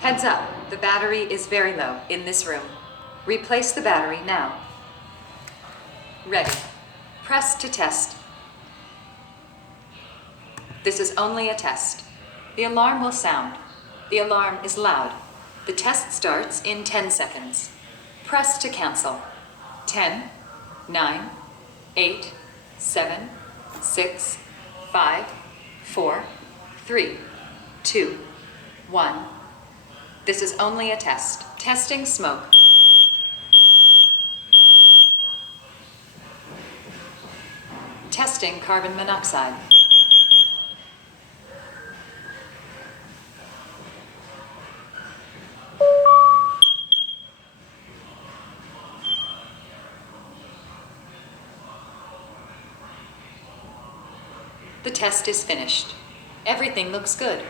Heads up, the battery is very low in this room. Replace the battery now. Ready. Press to test. This is only a test. The alarm will sound. The alarm is loud. The test starts in 10 seconds. Press to cancel. 10, 9, 8, 7, 6, 5, 4, 3, 2, 1. This is only a test. Testing smoke. Testing carbon monoxide. The test is finished. Everything looks good.